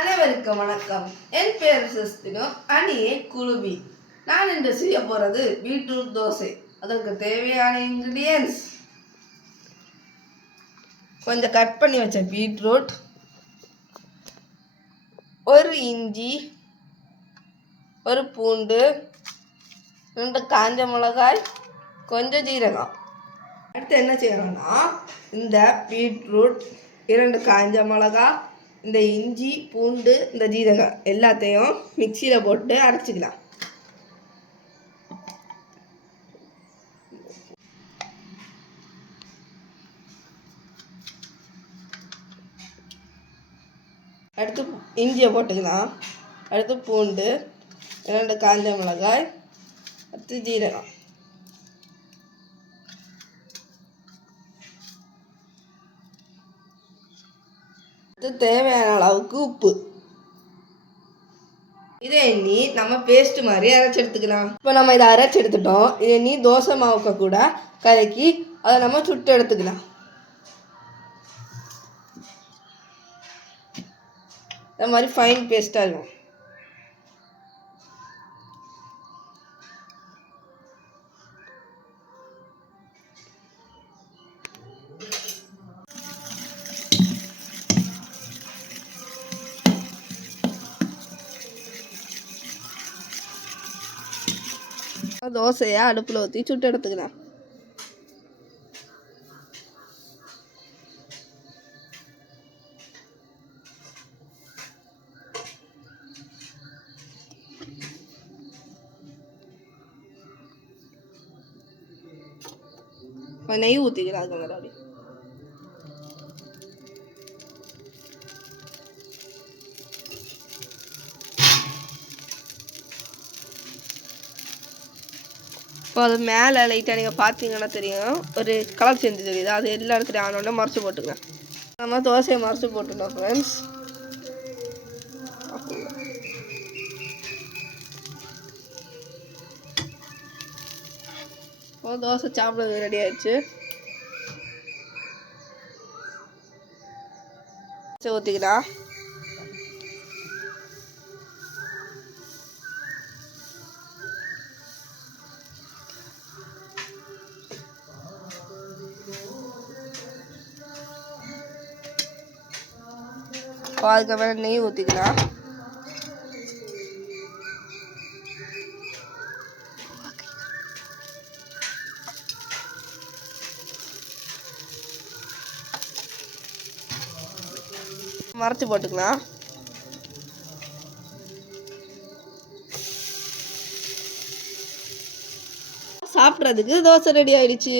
அனைவருக்கும் வணக்கம். என் பேர் சிஸ்தினோ, அணியே குழுவி. நான் இன்று செய்ய போகிறது பீட்ரூட் தோசை. அதற்கு தேவையான இன்கிரீடியன்ஸ்: கொஞ்சம் கட் பண்ணி வச்ச பீட்ரூட், ஒரு இஞ்சி, ஒரு பூண்டு, 2 காஞ்ச மிளகாய், கொஞ்சம் ஜீரகம். அடுத்து என்ன செய்யறோம்னா, இந்த பீட்ரூட், 2 காஞ்ச மிளகாய், இந்த இஞ்சி, பூண்டு, இந்த ஜீரகம் எல்லாத்தையும் மிக்சியில் போட்டு அரைச்சிக்கலாம். அடுத்து இஞ்சியை போட்டுக்கலாம். அடுத்து பூண்டு, 2 காஞ்ச மிளகாய், அடுத்து ஜீரகம். அடுத்து தேவையான அளவுக்கு உப்பு. இதை எண்ணி நம்ம பேஸ்ட் மாதிரி அரைச்சி எடுத்துக்கலாம். இப்போ நம்ம இதை அரைச்சி எடுத்துட்டோம். இதை எண்ணி தோசை மாவுக்க கூட கலக்கி அதை நம்ம சுட்டு எடுத்துக்கலாம். இந்த மாதிரி ஃபைன் பேஸ்ட்டாக இருக்கும். தோசையை அடுப்பில் ஊற்றி சுட்டு எடுத்துக்கலாம். நெய் ஊற்றிக்கலாம். அதுக்கு மேலே இப்போ அது மேலே லைட்டாக நீங்கள் பார்த்தீங்கன்னா தெரியும், ஒரு கலர் செஞ்சு தெரியுது. அது எல்லா இடத்துலையும் ஆனோடனே மறைச்சி போட்டுங்க. நம்ம தோசையை மறைச்சி போட்டுட்டோம் ஃப்ரெண்ட்ஸ். இப்போ தோசை சாப்பிட்றது ரெடி ஆயிடுச்சு. ஊற்றிக்கலாம். அதுக்கு மேலே நெய் ஊற்றிக்கலாம். மறைச்சி போட்டுக்கலாம். சாப்பிட்றதுக்கு தோசை ரெடி ஆயிடுச்சு.